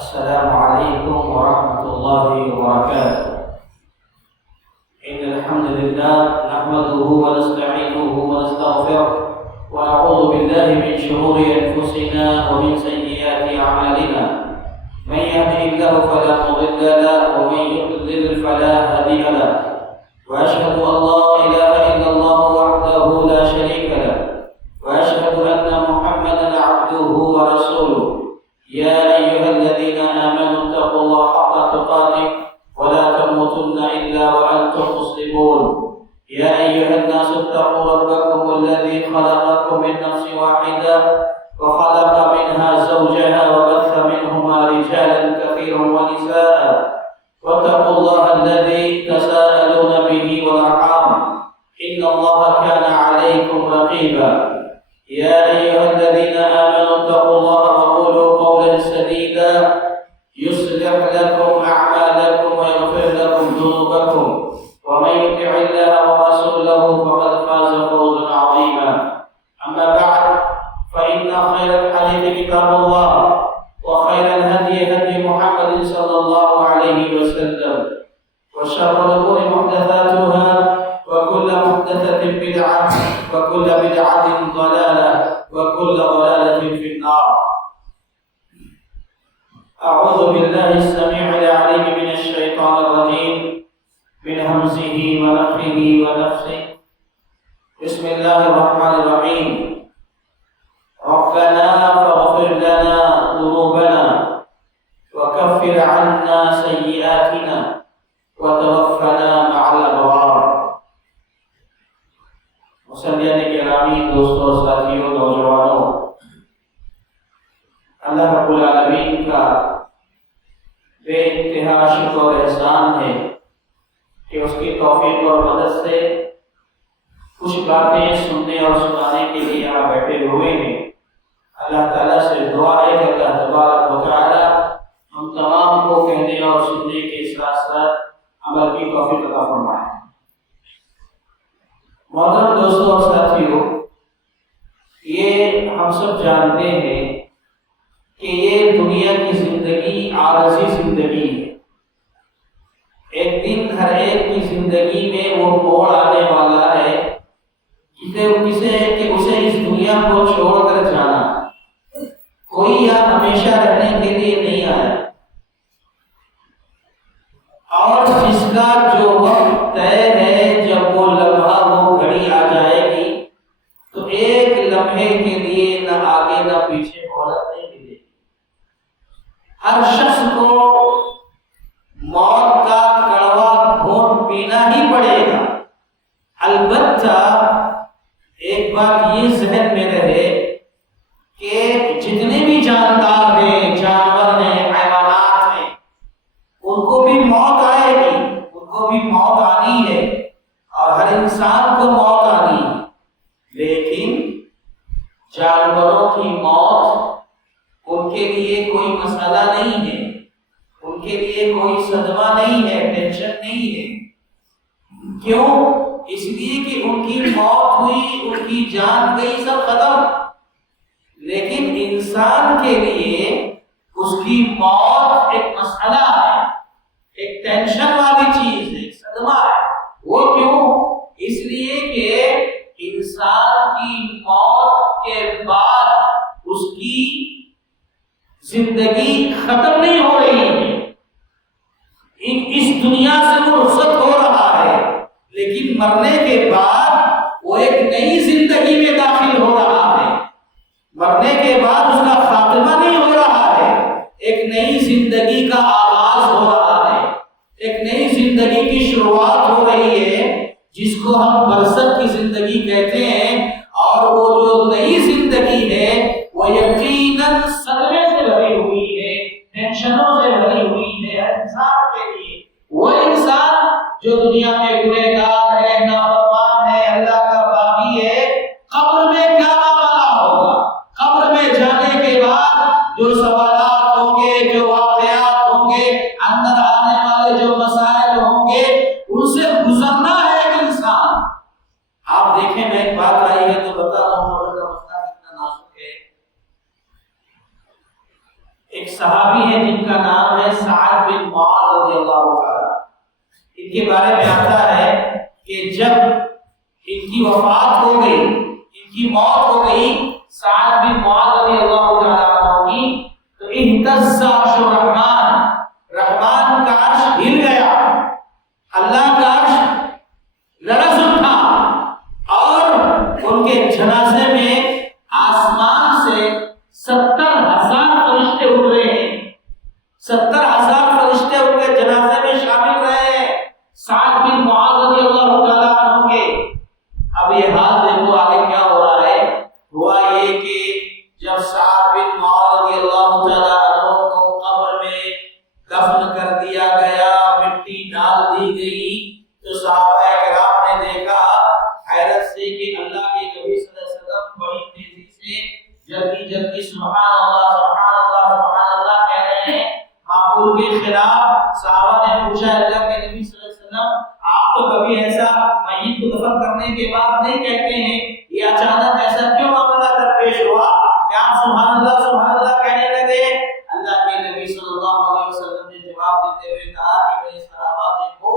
السلام عليكم ورحمة الله وبركاته. إن الحمد لله نحمده ونستعينه ونستغفره ونعوذ بالله من شرور أنفسنا ومن سيئات أعمالنا. من يهده الله فلا مضل له ومن يضلل فلا هادي له. وأشهد أن لا إله إلا الله وحده لا شريك له وأشهد أن محمدا عبده ورسوله. يا أيها الذين آمنوا اتقوا الله حق تقاته ولا تموتن إلا وأنتم مسلمون. يا أيها الناس اتقوا ربكم الذي خلقكم من نفس واحدة وخلق منها زوجها وبث منهما رجالا كثيرا ونساء واتقوا الله الذي تساءلون به والأرحام إن الله كان عليكم رقيبا. يا أيها الذين آمنوا اتقوا الله وقولوا قولا سديدا يصلح لكم أعمالكم ويغفر لكم ذنوبكم ومن يطع الله ورسوله فقد فاز فوزا عظيما. أما بعد فإن خير الحديث كتاب الله وخير الهدي هدي محمد صلى الله عليه وسلم وشر الأمور محدثاتها وكل محدثة بدعة وكل بدعة ضلالة وكل ضلالة في النار. أعوذ بالله السميع العليم من الشيطان الرجيم من همزه ونفخه ونفثه. بسم الله الرحمن الرحيم. ربنا فاغفر لنا ذنوبنا وكفر عنا سيئاتنا وتوفنا مع الأبرار. مسلمان گرامی، دوستوں، ساتھیوں، نوجوانوں، اللہ رب العالمین کا بے انتہا شکر و احسان ہے کہ اس کی توفیق اور مدد سے کچھ باتیں سننے اور سنانے کے لیے یہاں بیٹھے ہوئے ہیں. اللہ تعالیٰ سے دعا ہے کہ اللہ تبارک و تعالیٰ ہم تمام کو کہنے اور سننے کے ساتھ ساتھ عمل کی توفیق عطا فرمائے. محترم دوستوں اور ساتھیوں، یہ ہم سب جانتے ہیں کہ یہ دنیا کی زندگی عارضی زندگی ہے. ایک دن ہر ایک کی زندگی میں وہ موڑ آنے والا ہے کہ اسے اس دنیا کو چھوڑ کر جانا. کوئی یہاں ہمیشہ رہنے کے لیے نہیں آیا، اور جس کا جو وقت طے ہے، جب وہ لمحہ وہ گھڑی آ جائے گی تو ایک لمحے کے لیے نہ آگے نہ پیچھے مہلت نہیں ملے گی. ہر شخص کو موت کا کڑوا گھونٹ پینا ہی پڑے گا. البتہ ایک بات یہ ذہن میں رہے کہ جتنے بھی جاندار ہیں، جانور ہیں، حیوانات ہیں، ان کو بھی موت آئے گی، ان کو بھی موت آنی ہے، اور ہر انسان کو موت آنی ہے. لیکن جانوروں کی موت ان کے لیے کوئی مسئلہ نہیں ہے، ان کے لیے کوئی صدمہ نہیں ہے، ٹینشن نہیں ہے. کیوں؟ اس لیے کہ ان کی موت ہوئی، ان کی جان گئی، سب ختم. لیکن انسان کے لیے اس کی موت ایک مسئلہ ہے، ایک ٹینشن والی چیز ہے، ایک صدمہ ہے. وہ کیوں؟ اس لیے کہ انسان کی موت کے بعد اس کی زندگی ختم نہیں ہو رہی ہے. اس دنیا سے وہ رخصت ہو رہا ہے، لیکن مرنے کے بعد وہ ایک نئی زندگی میں داخل ہو رہا ہے. مرنے کے بعد اس کا خاتمہ نہیں ہو رہا ہے، ایک نئی زندگی کا آغاز ہو رہا ہے، ایک نئی زندگی کی شروعات ہو رہی ہے، جس کو ہم برزخ کی زندگی کہتے ہیں. اور وہ جو نئی زندگی ہے وہ یقیناً صدمے سے بھری ہوئی ہے، ٹینشنوں سے بھری ہوئی ہے. ہر انسان کے لیے وہ انسان جو دنیا میں گنہگار ہے، نافرمان ہے، اللہ کا باغی ہے، قبر میں کیا معاملہ ہوگا؟ قبر میں جانے کے بعد جو سوالات ہوں گے، جو واقعات ہوں گے، اندر آنے والے جو مسائل ہوں گے، ان سے گزرنا ہے ایک انسان. آپ دیکھیں، میں ایک بات آئی ہے تو بتا رہا ہوں، قبر کا مسئلہ کتنا نازک ہے. ایک صحابی ہے جن کا نام ہے سعد بن معاذ رضی اللہ تعالی، ان کے بارے میں آتا ہے کہ جب ان کی وفات ہو گئی، ان کی موت ہو گئی سعد بن معاذ رضی اللہ تعالی عنہ کی، تو اہتز عرش الرحمن، رحمان کا عرش ہل گیا، اللہ کا عرش لرز اٹھا، اور ان کے جنازے میں آسمان سے 70,000 فرشتے اٹھ رہے ہیں، 70,000 فرشتے ان کے جنازے میں شامل رہے ہیں سعد بن معاذ رضی اللہ تعالیٰ عنہ کے۔ اب یہ حال دیکھو آگے کیا ہو رہا ہے۔ ہوا یہ کہ جب سعد بن معاذ رضی اللہ تعالیٰ عنہ کو قبر میں دفن کر دیا گیا، مٹی ڈال دی گئی، تو صحابہ کرام نے دیکھا حیرت سے کہ اللہ کے نبی صلی اللہ علیہ وسلم بڑی تیزی سے جلدی سبحان اللہ سبحان اللہ سبحان اللہ کہہ رہے ہیں، معمول کے خلاف۔ صحابہ نے پوچھا اللہ کے نبی صلی اللہ علیہ وسلم آپ تو کبھی ایسا میت کو دفن کرنے کے بعد نہیں کہتے ہیں، یہ اچانک ایسا کیوں معاملہ درپیش ہوا کہ آپ سبحان اللہ کہنے لگے؟ اللہ کے نبی صلی اللہ علیہ وسلم نے جواب دیتے ہوئے کہا کہ میرے صحابہ دیکھو،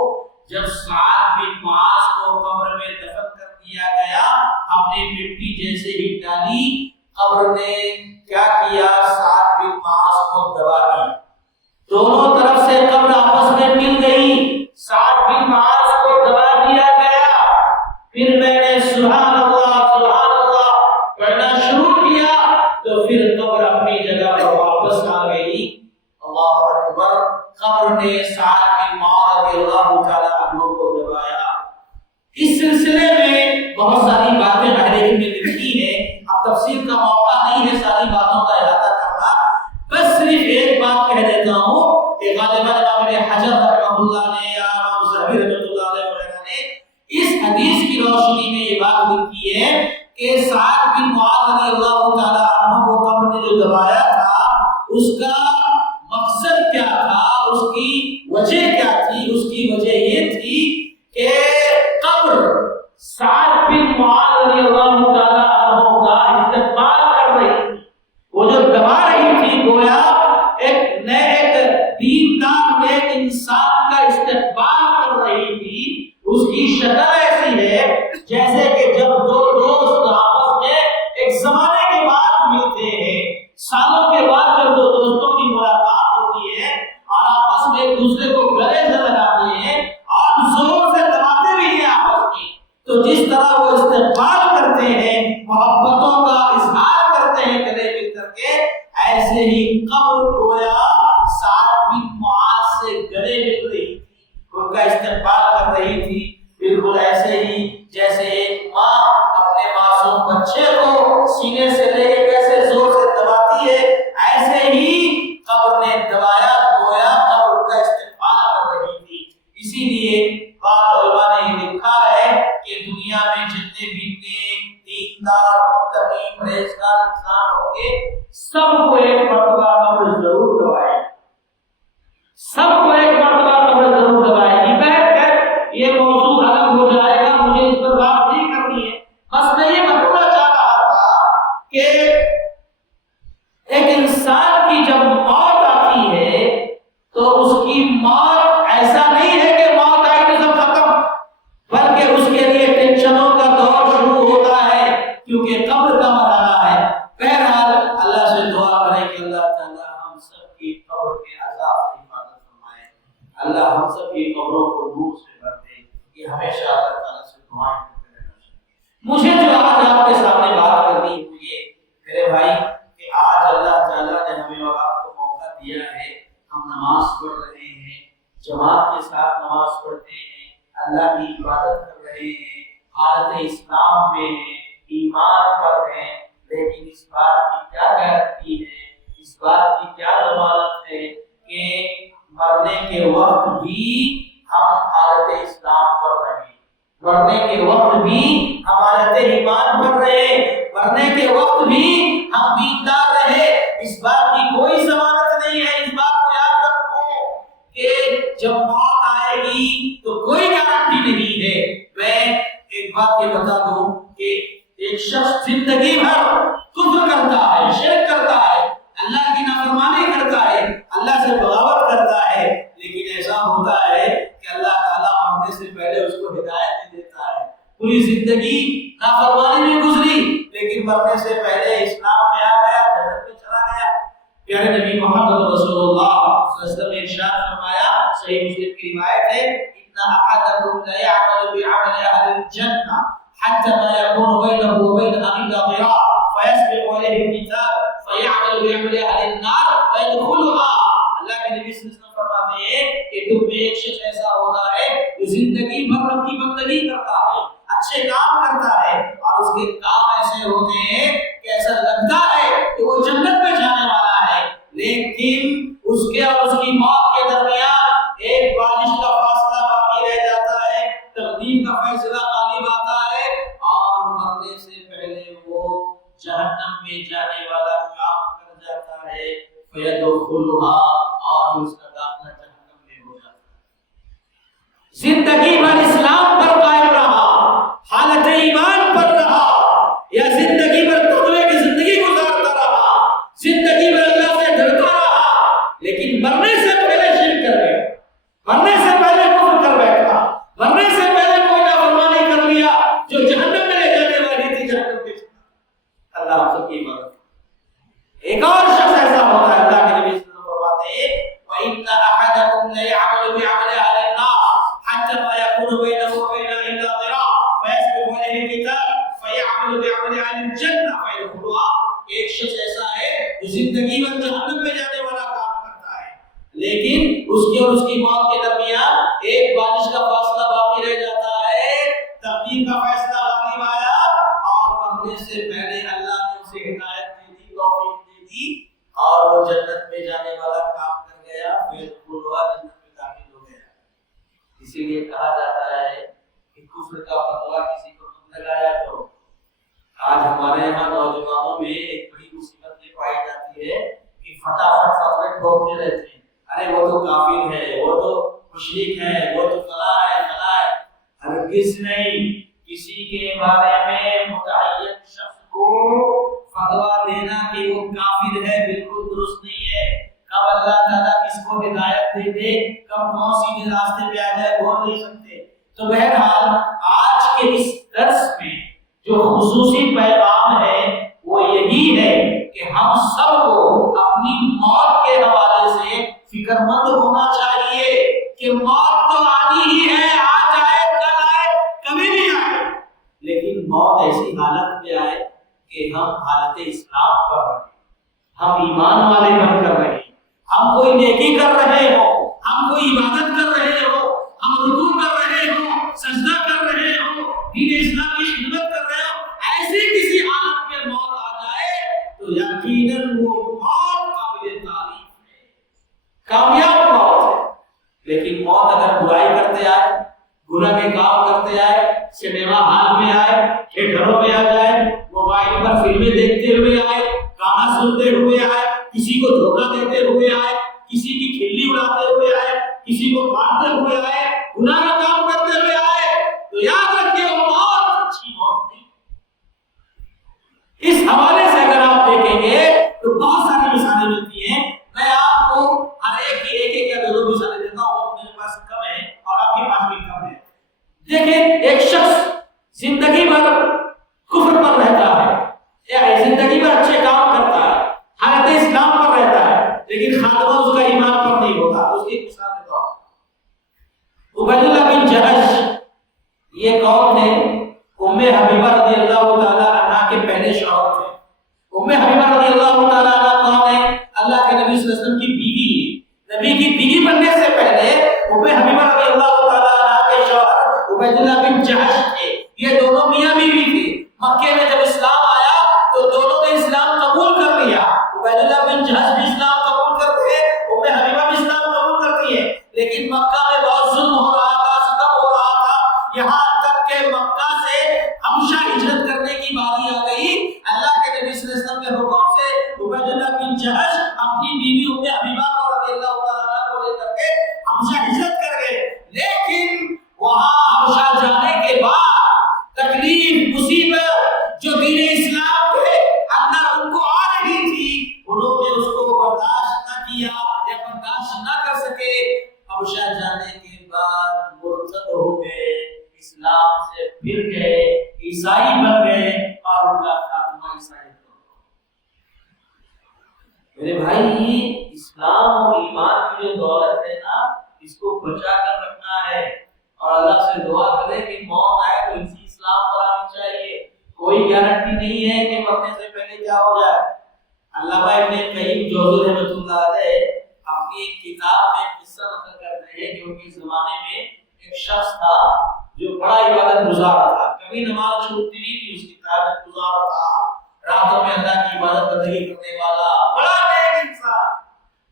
جب سعد بن معاذ کو قبر میں دفن کر دیا گیا، ہم نے مٹی جیسے ہی ڈالی، قبر نے کیا کیا؟ سعد بن معاذ کو دبا دیا، دونوں طرف سے قبر آپس میں مل گئی، سعد بن معاذ کو دبا دیا گیا۔ پھر میں نے سبحان اللہ پڑھنا شروع کیا تو پھر قبر اپنی جگہ پر واپس آ گئی۔ اللہ اکبر، قبر نے سعد بن معاذ رضی اللہ تعالی عنہ کو دبایا۔ اس سلسلے میں بہت ساری باتیں اہل علم نے لکھی ہیں، اب تفسیر کا موقع نہیں ہے ساری باتوں کا احاطہ کرنا، بس صرف ایک بات کہہ دیتا ہوں کہ غالباً امام ابن حجر رحمہ اللہ نے یا امام ذہبی رحمۃ اللہ علیہ وغیرہ نے اس حدیث کی روشنی میں یہ بات لکھی ہے کہ سعد بن معاذ رضی اللہ تعالی عنہ کو قبر نے جو دبایا تھا، اس کا مقصد کیا تھا، اس کی وجہ کیا تھی؟ اس کی وجہ یہ تھی کہ قبر سعد بن معاذ رضی اللہ تعالی عنہ کا استقبال کر رہی تھی، وہ جو دبا رہی تھی گویا ایک دیندار نیک انسان کا استقبال کر رہی تھی۔ اس کی شکل ایسی ہے جیسے کہ جب دو دوست آپس میں ایک زمانے کے بعد ملتے ہیں، سالوں کے بعد جب دو دوستوں کی ملاقات ہوتی ہے اور آپس میں ایک دوسرے کو گلے سے لگاتے ہیں اور زور سے دباتے بھی ہیں آپس میں، تو جس طرح وہ استقبال کرتے ہیں، محبتوں کا اظہار کرتے ہیں گلے مل کر کے، ایسے ہی قبر گویا سعد بن معاذ سے گلے مل رہی تھی، ان کا استقبال کر رہی تھی، بالکل ایسے ہی جیسے ایک ماں اپنے معصوم بچے کو سینے سے لے کے کیسے زور سے دباتی ہے، ایسے ہی قبر نے دبایا، گویا قبر کا استقبال کر رہی تھی۔ اسی لیے بعض علماء نے یہ لکھا ہے کہ دنیا میں جتنے بھی نیک، دیندار، متقی، پرہیزگار انسان ہوں گے، سب کو ایک مرتبہ قبر ضرور دبائے، سب کو ایک مرتبہ قبر ضرور دبائے گی۔ بیٹھ کر یہ موضوع الگ ہو جائے گا، مجھے اس پر بات نہیں کرنی ہے، بس میں یہ بتانا چاہ رہا تھا کہ ایک انسان کی جب موت آتی ہے تو اس کی موت ایسا نہیں ہے کہ موت آئی تو سب ختم، بلکہ اس کے لیے ٹینشنوں کا دور شروع ہوتا ہے، کیونکہ قبر کا مرحلہ ہے۔ بہرحال اللہ سے دعا کریں کہ اللہ تعالیٰ ہم سب کی قبر کے عذاب سے حفاظت فرمائے، اللہ ہم سب کی قبروں کو نور سے بھر دے، یہ ہمیشہ اللہ تعالیٰ سے دعائیں کرتے رہنا چاہیے۔ مجھے جو آج آپ کے سامنے بات کرنی ہوئی میرے بھائی کہ آج اللہ تعالیٰ نے ہمیں اور آپ کو موقع دیا ہے، ہم نماز پڑھ رہے ہیں، جماعت کے ساتھ نماز پڑھتے ہیں، اللہ کی عبادت کر رہے ہیں، حالت اسلام میں ہیں، ایمان پر ہیں، لیکن اس بات کی کیا گارنٹی ہے، اس بات کی کیا ضمانت ہے کہ مرنے کے وقت بھی ہم حالت اسلام پر رہیں، مرنے کے وقت بھی ہم حالت ایمان پر رہیں، مرنے کے وقت بھی ہم دیندار رہے، اس بات کی کوئی ضمانت نہیں ہے۔ اس بات کو یاد رکھو کہ جب موت آئے گی تو کوئی گارنٹی نہیں ہے۔ میں ایک بات یہ بتا دوں کہ ایک شخص زندگی بھر کفر کرتا ہے، شرک کرتا ہے، اللہ کی نافرمانی کرتا پیارے نبی محمد رسول اللہ صلی اللہ علیہ وسلم نے ارشاد فرمایا، صحیح مسلم کی روایت ہے، ان احدکم لیعمل بعمل اہل الجنہ حتى ما يكون بينه وبينها الا ذراع فيسبق اليه الكتاب فيعمل بعمل اهل النار فيدخلها. اللہ کے نبی صلی اللہ علیہ وسلم فرماتے ہیں کہ تم میں ایک شخص ایسا ہوتا ہے جو زندگی بھر رب کی بندگی کرتا ہے، اچھے کام کرتا ہے، اور اس کے کام ایسے ہوتے ہیں کہ ایسا لگتا ہے کہ وہ جنت میں جانے والا ہے، لیکن اس کے اور اس کی موت کے درمیان ایک بالش کا فاصلہ باقی رہ جاتا ہے، تقدیر کا فیصلہ غالب آتا ہے اور مرنے سے پہلے وہ جہنم میں جانے والا کام کر جاتا ہے، فیدخلها، اور اس کا داخلہ جہنم میں ہو جاتا ہے۔ زندگی بھر اسلام پر قائم رہا، حالت ایمان پر رہا، یا زندگی بھر تقوی کی زندگی گزارتا رہا، زندگی بھر اللہ سے ڈرتا رہا، لیکن مرنے سے پہلے شرک کر گیا، مرنے سے پہلے کفر کر بیٹھا، مرنے سے پہلے کوئی نافرمانی کر لیا جو جہنم میں لے جانے والی تھی، جہنم میں اللہ آپ سب کی مدد۔ ایک اور شخص ایسا ہوتا ہے، اللہ کے نبی صلی اللہ علیہ وسلم فرماتے ہیں وَإِنَّ أَحَدَكُمْ لَيَعْمَلُ بِعَمَلِ أَهْلِ النَّارِ حَتَّى مَا يَكُونُ بَيْنَهُ وَبَيْنَهَا إِلَّا ذِرَاعٌ فَيَسْبِقُ عَلَيْهِ الْكِتَابُ فَيَعْمَلُ بِعَمَلِ أَهْلِ الْجَنَّةِ فَيَدْخُلُهَا۔ ایک شخص ایسا ہے جو زندگی بھر جہنم میں جانے والا کام کرتا ہے، لیکن اس کے اور اس کی موت کے درمیان ایک بالش کا فاصلہ باقی رہ جاتا ہے، تقدیر کا فیصلہ غالب آیا اور مرنے سے پہلے اللہ نے اسے ہدایت دے دی، توفیق دے دی، اور وہ جنت میں جانے والا کام کر گیا، پھر جنت میں داخل ہو گیا۔ اسی لیے کہا جاتا ہے کہ کفر کا فتویٰ کسی کو مت لگایا کرو۔ آج ہمارے یہاں نوجوانوں میں ایک بڑی مصیبت یہ پائی جاتی ہے کہ فٹافٹ فتوے ٹھوکتے رہتے ہیں، ارے وہ تو کافر ہے، وہ تو مشرک ہے، وہ تو فلاں ہے فلاں ہے۔ ہرگز نہیں، کسی کے بارے میں متعین شخص کو فتویٰ دینا کہ وہ کافر ہے بالکل درست نہیں ہے۔ کب اللہ تعالیٰ کس کو ہدایت دے دے، کب کون سیدھے راستے پہ آ جائے، بول نہیں سکتے۔ تو بہرحال آج کے اس درس میں جو خصوصی پیغام ہے وہ یہی ہے کہ ہم سب کو اپنی موت کے حوالے سے فکر مند ہونا چاہیے کہ موت تو آنی ہی ہے، آج آئے کل آئے کبھی بھی آئے، لیکن موت ایسی حالت میں آئے کہ ہم حالت اسلام پر رہیں، ہم ایمان والے بن کر رہیں، ہم کوئی نیکی کر رہے ہو، ہم کوئی عبادت کر رہے ہو، ہم رکوع کر رہے ہو، سجدہ کر رہے ہو، دین اسلام کی خدمت کر رہے ہو، ایسی کسی حالت میں موت آ جائے تو یقیناً وہ موت قابل تعریف ہے، کامیاب موت ہے۔ لیکن موت اگر برائی کرتے آئے، گناہ کے کام کرتے آئے، سنیما ہال میں آئے، تھیٹروں میں آ جائے، موبائل پر فلمیں دیکھتے ہوئے آئے، گانا سنتے ہوئے آئے، کسی کو دھوکہ دیتے ہوئے آئے، کسی کی کھلی اڑاتے ہوئے آئے، کسی کو مارتے ہوئے آئے، گناہ کا کام کرتے ہوئے آئے، تو یاد رکھیے وہ موت اچھی موت نہیں۔ اس حوالے سے اگر آپ دیکھیں گے تو بہت ساری مثالیں ملتی ہیں، میں آپ کو ہر ایک کی ایک یا دو مثالیں دیتا ہوں، میرے پاس کم ہے اور آپ کے پاس بھی کم ہے۔ دیکھیں، ایک شخص زندگی بھر کفر پر رہتا ہے یا زندگی بھر اچھے کام کرتا ہے، حالت اسلام پر رہتا ہے، لیکن خاتمہ اس کا ایمان پر نہیں ہوتا۔ اس کی ایک مثال دیتا ہوں، عبید اللہ بن جہش، یہ کون تھے؟ ام حبیبہ رضی اللہ تعالی عنہ کے پہلے شوہر تھے۔ ام حبیبہ رضی اللہ تعالی عنہ کون ہے؟ اللہ کے نبی صلی اللہ علیہ وسلم کی بیوی ہے۔ نبی کی بیوی بننے سے پہلے ام حبیبہ رضی اللہ تعالی عنہ کے شوہر عبید اللہ بن جہش تھے۔ یہ دونوں میاں بیوی تھے۔ مکے میں جب اسلام آیا تو دونوں نے اسلام قبول کر لیا۔ عبید اللہ بن جہش بھی اسلام قبول کرتے ہیں، ام حبیبہ بھی اسلام قبول کرتی ہے، لیکن مکہ میں بہت ظلم ہو رہا تھا، ستم ہو رہا تھا، یہاں تک کہ مکہ سے حبشہ ہجرت کرنے کی باری آ گئی۔ اللہ کے نبی صلی اللہ علیہ وسلم کے حکم سے عبید اللہ بن جہش اپنی بیوی ام حبیبہ رضی اللہ تعالیٰ عنہ کو لے کر کے حبشہ ہجرت کر گئے، لیکن وہاں حبشہ جانے کے بعد تکلیف مصیبت جو دین اسلام کے اندر ان کو آ رہی تھی، انہوں نے اس کو برداشت نہ کیا یا برداشت نہ کر سکے، حبشہ جانے کے بعد مرتد ہو گئے، اسلام سے پھر گئے، عیسائی بن گئے اور ان کا خاتمہ عیسائی ہو میرے بھائی یہ اسلام اور ایمان کی جو دولت ہے نا اس کو بچا کر رکھنا ہے اور اللہ سے دعا کرے کہ موت آئے تو اسی اسلام پر آنی چاہیے. کوئی گارنٹی نہیں ہے کہ مرنے سے پہلے کیا ہو جائے. علامہ ابن قیم جوزی رحمۃ اللہ علیہ اپنی ایک کتاب میں قصہ نقل کرتے ہیں کہ ان کے زمانے میں ایک شخص تھا جو بڑا عبادت گزار تھا, کبھی نماز چھوٹتی نہیں تھی, اس کی عبادت گزار تھا, راتوں میں اللہ کی عبادت بندگی کرنے والا بڑا نیک انسان,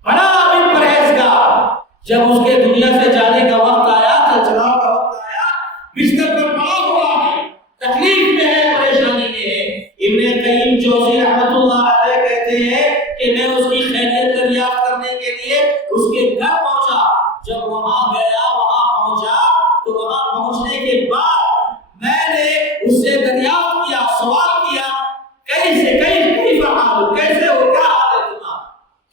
بڑا عابد پرہیزگار. جب اس کے دنیا سے جانے کا وقت آیا, چلچلاؤ کا وقت آیا, بستر پر پڑا ہوا ہے, تکلیف میں ہے, پریشانی میں ہے. ابن قیم جوزی رحمۃ اللہ علیہ کہتے ہیں کہ میں اس کی خیریت دریافت کرنے کے لیے اس کے گھر پہنچا. جب وہاں گیا, وہاں پہنچا تو وہاں پہنچنے کے بعد میں نے اس سے دریافت کیا, سوال کیا, کیسے ہو, کیا حال ہے تمہارا,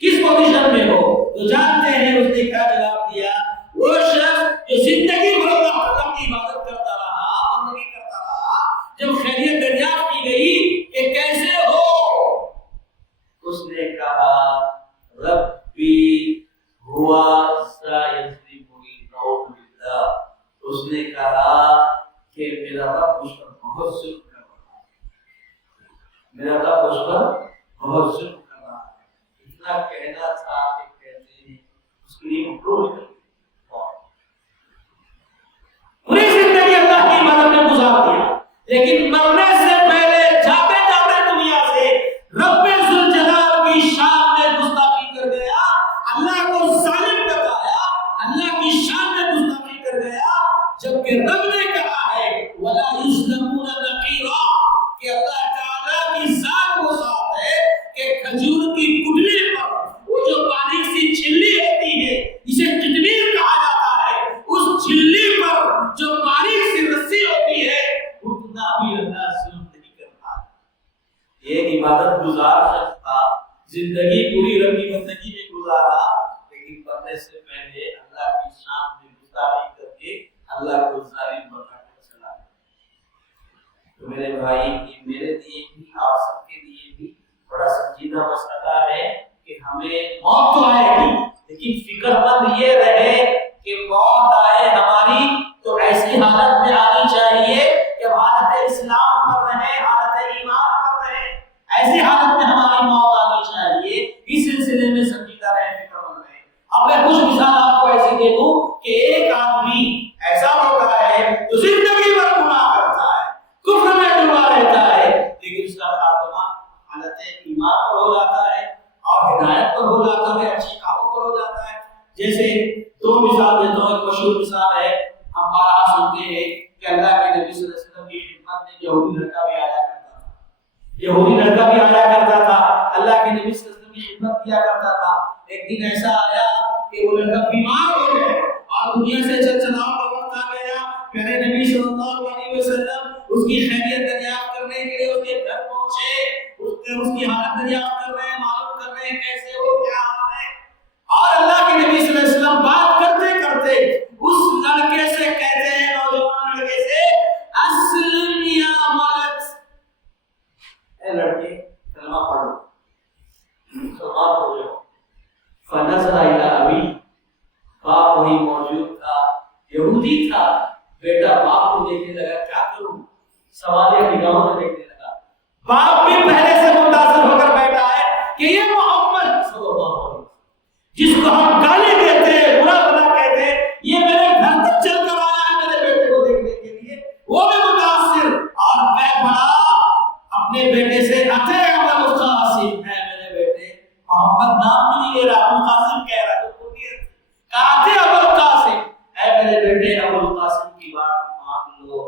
کس پوزیشن میں ہو. تو جانتے ہیں اس نے کیا جواب دیا. وہ شخص جو زندگی بھر اللہ کی عبادت کرتا رہا, بندگی کرتا رہا, جب خیریت دریافت کی گئی کہ کیسے ہو, اس نے کہا ربی ہوا سایسریمنی نعوذ باللہ. اس نے کہا کہ میرا رب اس پر بہت ظلم کر رہا ہے, میرا رب اس پر بہت ظلم کر رہا ہے. اتنا کہنا تھا کہ کہتے ہیں اس کے لیے پوری زندگی اللہ کی عبادت میں گزار دیا, لیکن مرنے سے پہلے جاتے جاتے دنیا سے رب ذوالجلال کی شان میں گستاخی کر گیا, اللہ کو ظالم بتایا, اللہ کی شان میں گستاخی کر گیا. جبکہ رب نے کہا ہے ولا یظلمون نقیرا, کہ اللہ تعالیٰ کی ذات وہ ذات ہے کہ کھجور کی گٹلی پر وہ جو باریک سی چھلی ہوتی ہے جسے قطمیر کہا جاتا ہے, اس چھلی پر جو باریک سی رسی ہوتی ہے اتنا بھی اللہ ظلم نہیں کرتا. ایک عبادت گزار شخص تھا, زندگی پوری ربی بندگی میں گزارا, لیکن مرنے سے پہلے اللہ کی شان میں گستاخی کر کے اللہ کو ظالم بتا کر چلا گیا. تو میرے بھائی, یہ میرے لیے بھی آپ سب کے لیے بھی بڑا سنجیدہ مسئلہ ہے کہ ہمیں موت تو آئے گی, لیکن فکر مند یہ رہے کہ موت آئے ہماری تو ایسی حالت میں آنی چاہیے کہ حالت اسلام پر رہے, حالت ایمان پر رہے, ایسی حالت میں ہماری موت آنی چاہیے. اس سلسلے میں سنجیدہ رہے, فکر مند رہے. اب میں کچھ مثال آپ کو ایسی دے دوں کہ ایک آدمی ایسا ہوتا ہے جو زندگی بھر گناہ کرتا ہے, کفر میں ڈوبا رہتا ہے, لیکن اس کا خاتمہ حالت ایمان پر ہو جاتا ہے اور ہدایت پر ہو جاتا ہے, اچھی کاموں پر ہو جاتا ہے. جیسے دو مثال دیتا ہوں. ایک مشہور مثال ہے, ہم بارہا سنتے ہیں کہ اللہ کے نبی صلی اللہ علیہ وسلم کی خدمت میں یہودی لڑکا بھی آیا کرتا تھا, یہودی لڑکا بھی آیا کرتا تھا, اللہ کے نبی صلی اللہ علیہ وسلم کی خدمت کیا کرتا تھا. ایک دن ایسا آیا کہ وہ لڑکا بیمار ہو گیا اور دنیا سے چلچلاؤ کا وقت آ گیا. پیارے نبی صلی اللہ علیہ وسلم اس کی خیریت دریافت کرنے کے لیے اس کے گھر پہنچے, اس کی حالت دریافت کر رہے ہیں, معلوم کر رہے ہیں کیسے ہو, کیا حال ہے. اور اللہ کے نبی صلی اللہ علیہ وسلم بات کرتے کرتے اس لڑکے سے کہتے ہیں, نوجوان لڑکے سے, اسلم یا ولد, اے لڑکے کلمہ پڑھو, مسلمان ہو جاؤ. فنظر الی ابی, باپ وہی موجود تھا, یہودی تھا. بیٹا باپ کو دیکھنے لگا, کیا کروں, سوالیہ نگاہوں سے دیکھنے لگا. باپ بھی پہلے سے متاثر ہو کر بیٹھا ہے کہ یہ محمد صلی اللہ علیہ وسلم جس کو ہم گالی دیتے ہیں, برا بھلا کہتے ہیں, یہ میرے گھر تک چل کر آیا ہے میرے بیٹے کو دیکھنے کے لیے. وہ بھی متاثر, اور میں بڑا اپنے بیٹے سے اتے ابو القاسم ہے, میرے بیٹے محمد نام بھی نہیں لے رہا, ابو القاسم کہہ رہا. تو کہتے ابو القاسم, اے میرے بیٹے ابو القاسم کی بات مان لو.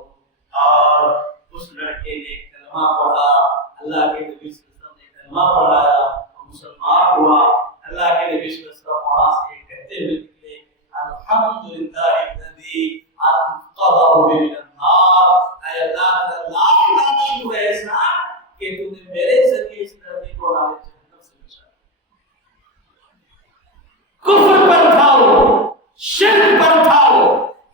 اور اس لڑکے نے کلمہ پڑھا, اللہ کے نبی صلی اللہ علیہ وسلم نے کلمہ پڑھایا, وہ مسلمان ہوا. اللہ کے نبی صلی اللہ علیہ وسلم وہاں سے کہتے ہوئے نکلے, الحمدللہ الذی انقذہ من النار. اے اللہ کا لاکھ لاکھ شکر ہے احسان کہ تو نے میرے ذریعے اس لڑکے کو نار جہنم سے بچایا. کفر پر تھا وہ, شرک پر تھا وہ,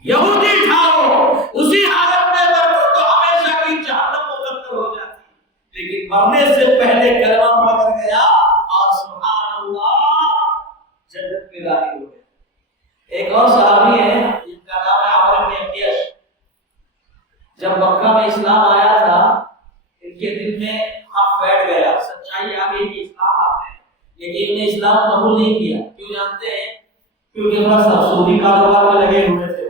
یہودی تھا وہ, اسی حالت میں مرتا تو ہمیشہ کی جہنم مقدر ہو جاتی, لیکن مرنے سے پہلے کلمہ پڑھ کر گیا اور سبحان ایک اور صحابی ہے جن کا نام ہے عمرو بن عکیش. جب مکہ میں اسلام آیا تھا ان کے دل میں حق بیٹھ گیا, سچائی آ گئی کہ اسلام حق ہے, لیکن انہیں اسلام قبول نہیں کیا. کیوں جانتے ہیں؟ کیونکہ بس سودی کاروبار میں لگے ہوئے تھے.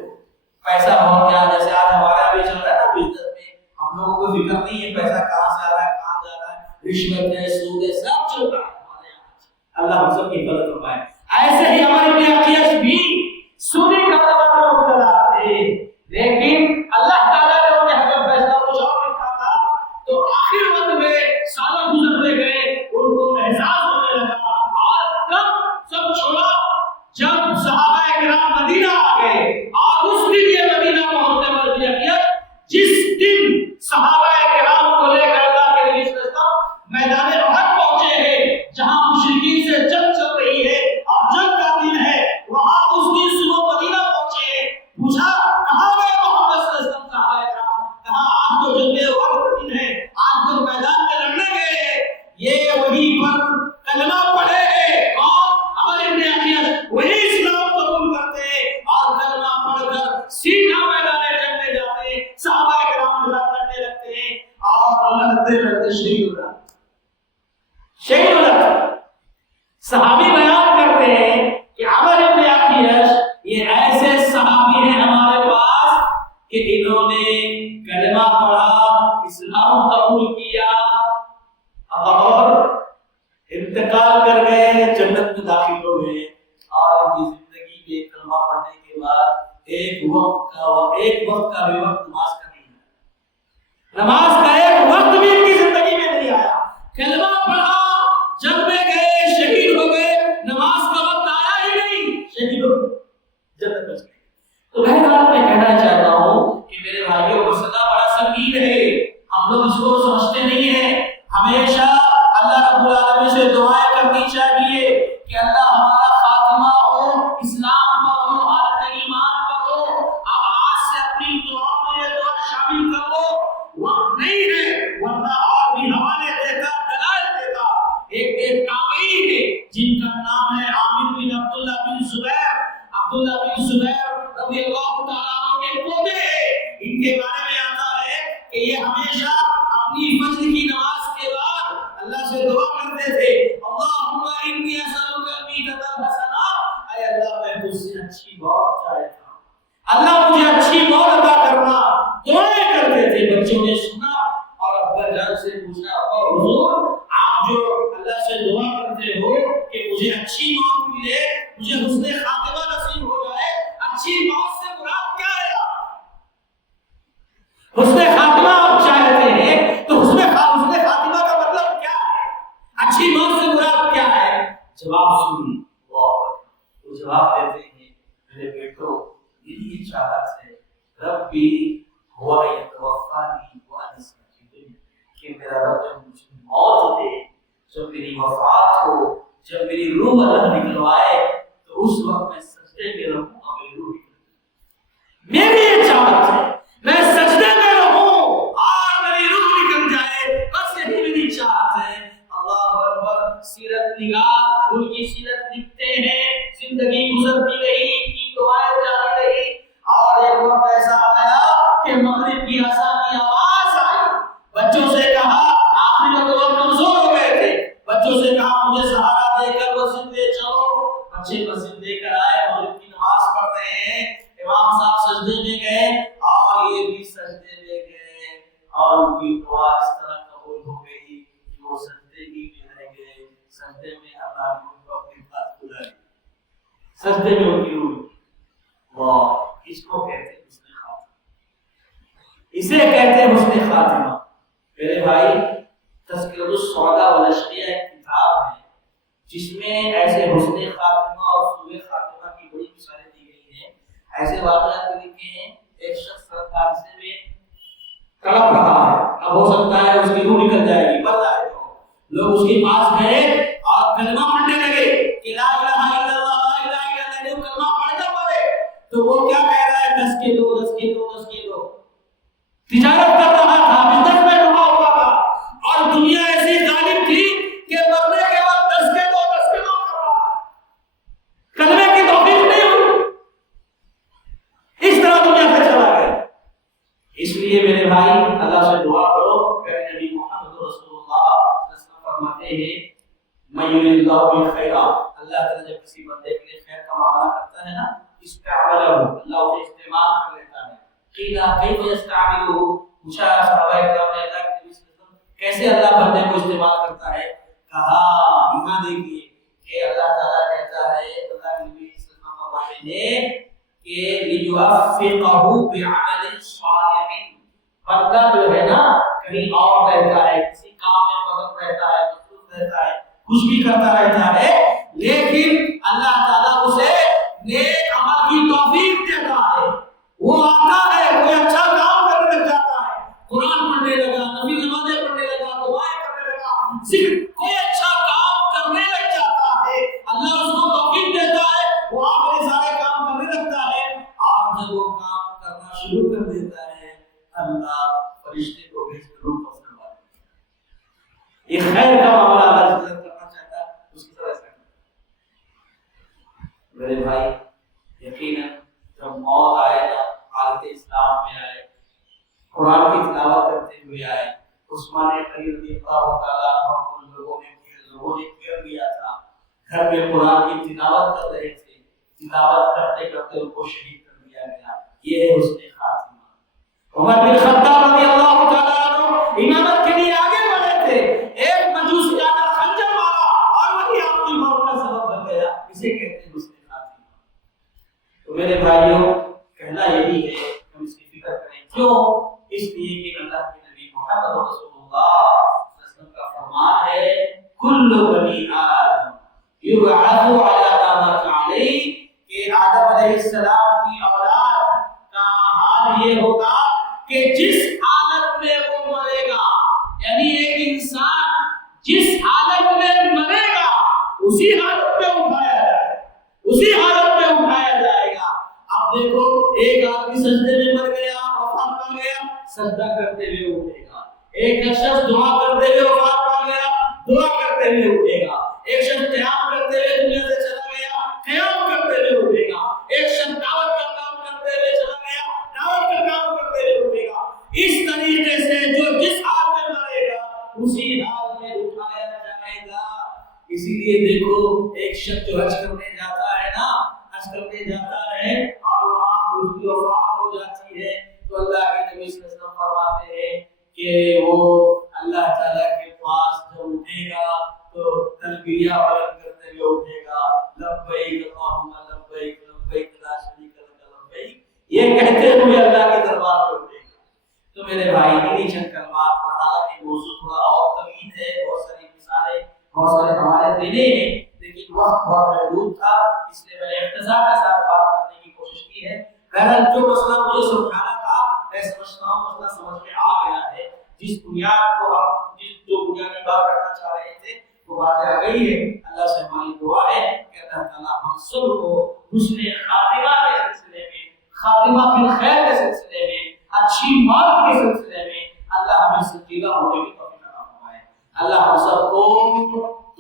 پیسہ بہت گیا, جیسے آج ہمارا بھی چل رہا ہے نا بزنس میں, ہم لوگوں کو فکر نہیں ہے پیسہ کہاں سے آ رہا ہے کہاں جا رہا ہے, رشوت ہے سود ہے سب چل رہا ہے ہمارے یہاں. اللہ ہم سب کی مدد فرمائے. ایسے ہی ہمارے ابن عکیش بھی سودی کاروبار میں مبتلا تھے, لیکن اللہ تعالیٰ نے انہیں حق فیصلہ کچھ اور رکھا تھا. تو آخر وقت میں سالوں گزرتے گئے ان کو احساس ہونے لگا, اور کب سب چھوڑا جب صحابہ کرام مدینہ آ گئے. اور اس دن یہ مدینہ پہنچنے پر بھی عکیش جس دن صحابہ کرام کو لے کر اللہ کے نبی صلی اللہ علیہ وسلم میدان احد پہنچے ہیں جہاں مشرکین سے جنگ چل رہی ہے اور جنگ کا دن ہے, وہاں اس دن صبح مدینہ پہنچے ہیں. پوچھا کہاں گئے محمد صلی اللہ علیہ وسلم صحابہ کرام, کہاں آج تو جنگ احد دن ہے, آج تو میدان میں لڑنے گئے ہیں. یہ وہیں پر کلمہ پڑھے ہیں کون؟ عمرو بن عکیش. وہی اسلام قبول کرتے ہیں اور کلمہ پڑھ کر سیدھا میدان جنگ میں جاتے ہیں, صحابہ کرام کے ساتھ لڑنے لگتے ہیں اور لڑتے لڑتے شہید ہو جاتے. شہید ہو جاتے. صحابی بیان کرتے ہیں کہ عمرو بن عکیش یہ ایسے صحابی ہیں ہمارے پاس کہ انہوں نے کلمہ پڑھا, اسلام قبول کیا اور انتقال کر گئے, جنت میں داخل ہو گئے. اور ان کی زندگی میں کلمہ پڑھنے کے بعد ایک وقت کا بھی وقت نماز کا نہیں آیا. نماز کا ایک وقت بھی ان کی زندگی میں نہیں آیا. کلمہ پڑھا, جنگ میں گئے, شہید ہو گئے, نماز کا وقت آیا ہی نہیں, شہید ہو گئے, جنت میں گئے. تو بہرحال میں کہنا چاہتا ہوں کہ میرے بھائیوں کو صدا بڑا سنگین ہے, ہم لوگ اس کو سمجھتے نہیں ہیں. ہمیشہ اللہ رب العالمین سے دعائیں کرنی چاہیے کہ اللہ ہمارا خاتمہ ہو اسلام پر ہو, حالت ایمان پر ہو. اب آج سے اپنی دعاؤں میں یہ دعا شامل کر لو, وقت نہیں ہے ورنہ اور بھی حوالے دیتا دلائل دیتا. ایک تابعی ہے جن کا نام ہے عامر بن عبداللہ بن زبیر. عبداللہ بن زبیر رضی اللہ تعالیٰ عنہ کے پوتے ہیں. ان کے بارے میں آتا ہے کہ یہ ہمیشہ اپنی فجر کی نماز کے بعد اللہ سے دعا کرتے تھے, اللہم انی اسألک المیتۃ الحسنہ, اے اللہ میں تجھ سے اچھی موت چاہتا ہوں, اللہ مجھے اچھی موت عطا کرنا. دعائیں کرتے تھے. بچوں نے سنا اور ابا جان سے پوچھا, اور حضور آپ جو اللہ سے دعا کرتے ہو کہ مجھے اچھی موت ملے, مجھے حسن خاتمہ نصیب ہو جائے, اچھی موت سے مراد کیا ہے؟ حسن خاتمہ آپ چاہتے ہیں تو حسن خاتمہ کا مطلب کیا ہے؟ اچھی موت سے مراد کیا ہے؟ جواب سنیے. وہ جواب دیتے ہیں, میرے بیٹو میری چاہت ہے ربی ہوا یتوفانی وانا ساجد, کہ میرا رب جب مجھے موت دے, جب میری وفات ہو, جب میری روح اللہ نکلوائے تو اس وقت میں سجدے میں رہوں اور میری روح نکل. میری یہ چاہت ہے میں سجدے میں رہوں اور میری روح نکل جائے, بس یہی میری چاہت ہے. اللہ اکبر. سیرت نگار ان کی سیرت لکھتے ہیں, زندگی گزرتی رہی, ان کی دعائیں جاری رہی, اور ایک وقت ایسا آیا کہ مغرب کی عصا کی آواز آئی. بچوں سے کہا, آخری میں تو کمزور ہو گئے تھے, بچوں سے کہا مجھے سہارا دے کر مسجد لے چلو. بچے مسجد لے کر آئے, مغرب کی نماز پڑھ رہے ہیں, امام صاحب سجدے میں گئے اور یہ بھی سجدے میں گئے, اور ان کی دعا اس طرح قبول ہو گئی کہ وہ سجدے ہی میں رہ گئے. سجدے میں اللہ نے ان کو اپنے پاس بلا لیا, سجدے میں ان کی روح. واہ, اس کو کہتے ہیں حسن خاتمہ, اسے کہتے ہیں حسن خاتمہ. میرے بھائی تذکرۃ السعداء والاشقیاء ایک کتاب ہے جس میں ایسے حسن خاتمہ اور سوء خاتمہ کی بڑی مثالیں دی گئی ہیں. ایسے واقعات بھی لکھے ہیں. ایک شخص سڑک حادثے میں تڑپ رہا ہے, اب ہو سکتا ہے اس کی روح نکل جائے گی, مر جائے گا. لوگ اس کے پاس گئے اور کلمہ پڑھنے لگے کہ لا الہ الا اللہ لا الہ الا اللہ, جو کلمہ پڑھتا پڑے تو وہ کیا کہہ رہا ہے, 10 کے 2 10 کے 2 10 کے 2. تجارت کر رہا تھا, بزنس میں ڈوبا ہوا تھا, اور دنیا ایسی غالب تھی کہ مرنے کے بعد 10 کے 2 10 کے 2 کر رہا. کلمے کی توفیق نہیں ہوئی. کہتے ہیں من یرید اللہ بہ خیرا، اللہ تعالیٰ جب کسی بندے کے لیے خیر کا معاملہ کرتا ہے نا، استعملہ، اللہ اسے استعمال کر لیتا ہے. قیل کیف یستعملہ، پوچھا صحابہ کرام نے اللہ کے نبی صلی اللہ علیہ وسلم کیسے اللہ بندے کو استعمال کرتا ہے؟ کہا یہاں دیکھیے کہ اللہ تعالیٰ کہتا ہے، اللہ کے نبی صلی اللہ علیہ وسلم فرماتے ہیں کہ لیوفقہ بعمل صالح، بندہ جو ہے نا کہیں اور رہتا ہے، کسی کام میں مگن رہتا ہے، مصروف رہتا ہے، کچھ بھی کرتا رہتا ہے، لیکن اللہ تعالیٰ اسے نیک عمل کی توفیق دیتا ہے. وہ آتا ہے، کوئی اچھا کام کرنے لگ جاتا ہے، قرآن پڑھنے لگا، نفل نمازیں پڑھنے لگا، دعائیں کرنے لگا، صرف کوئی اچھا کام کرنے لگ جاتا ہے، اللہ اس کو توفیق دیتا ہے، وہ آ کر سارے کام کرنے لگتا ہے. اور جب وہ کام کرنا شروع کر دیتا ہے، اللہ فرشتے کو بھیج کر روح کو فرما دیتا ہے. یہ خیر کا معاملہ اللہ کرنا چاہتا ہے، اس کی طرح سے. میرے بھائی یقیناً جب موت آئے نا، حالت اسلام میں آئے، قرآن کی تلاوت کرتے ہوئے آئے، عثمان غنی رضی اللہ تعالیٰ عنہ کو لوگوں نے گھیر لیا تھا، گھر میں قرآن کی تلاوت کر رہے تھے، تلاوت کرتے کرتے ان کو شہید کر دیا گیا. یہ ہے حسن خاتمہ. عمر بن خطاب رضی اللہ تعالیٰ عنہ امامت کے لیے آگے بڑھے تھے، ایک مجوسی نے خنجر مارا اور وہی آپ کی موت کا سبب بن گیا. اسے کہتے ہیں حسن خاتمہ. تو میرے بھائیوں کہنا یہی ہے کہ ہم اس کی فکر کریں. کیوں؟ اس لیے کہ اللہ کے نبی محمد رسول اللہ صلی اللہ علیہ وسلم کا فرمان ہے کل بنی آدم یبعث علی ما مات علیہ، کہ آدم علیہ السلام کی اولاد کا حال یہ ہوگا کہ جس حالت میں وہ مرے گا، یعنی ایک انسان جس حالت میں مرے گا اسی حالت میں اٹھایا جائے گا، اسی حالت میں اٹھایا جائے گا. اب دیکھو ایک آدمی سجدے میں مر گیا، وفات پا گیا، سجدہ کرتے ہوئے اٹھے گا. ایک شخص دعا کرتے ہوئے وفات پا گیا، دعا کرتے ہوئے اٹھے گا. ایک شخص قیام کرتے ہوئے دنیا سے چلا گیا، قیام کرتے ہوئے اٹھے گا. ایک شخص دعوت کا کام کرتے ہوئے چلا گیا، دعوت کا کام کرتے ہوئے اٹھے گا. اس طریقے سے جو جس حال میں مرے گا اسی حال میں اٹھایا جائے گا. اسی لیے دیکھو ایک شخص جو حج کرنے جاتا ہے نا، حج کرنے جاتا ہے اور وہاں اس کی وفات ہو جاتی ہے، تو اللہ کے نبی صلی اللہ علیہ وسلم فرماتے ہیں کہ وہ اللہ تعالیٰ کے پاس جب اٹھے گا تو تلبیہ بلند کرتے ہوئے اٹھے گا، لبیک اللہم لبیک لبیک لا شریک لک لبیک، یہ کہتے ہوئے اللہ کے دربار میں اٹھے گا. تو میرے بھائی انہی چند کلمات پر، حالانکہ موضوع تھوڑا اور طویل ہے، بہت ساری مثالیں، بہت سارے حوالے دینے ہیں، لیکن وقت بہت محدود تھا، اس لیے میں نے اختصار کے ساتھ بات کرنے کی کوشش کی ہے. بہرحال جو مسئلہ مجھے سمجھانا تھا میں سمجھتا ہوں مسئلہ سمجھ میں آ گیا ہے. جس بنیاد کو ہم جو بنیادی بات کرنا چاہ رہے تھے وہ بات آ گئی ہے. اللہ سے ہماری دعا ہے کہ اللہ تعالیٰ ہم سب کو حسن خاتمہ کے سلسلے میں، خاتمہ بالخیر کے سلسلے میں، اچھی موت کے سلسلے میں اللہ ہمیں سنجیدہ ہونے کی توفیق عطا فرمائے. اللہ ہم سب کو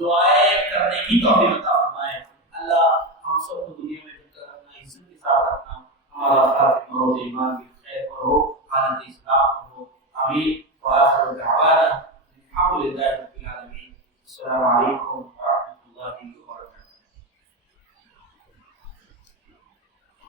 دعائیں کرنے کی توفیق عطا فرمائے. اللہ ہم سب کو دنیا میں جب تک رکھنا، عزت کے ساتھ رکھنا، ہمارا خاتمہ ہو ایمان کی خیر پر ہو، حالت اسلام پر ہو. آمین. وآخر دعوانا الحمد لله رب العالمين. السلام عليكم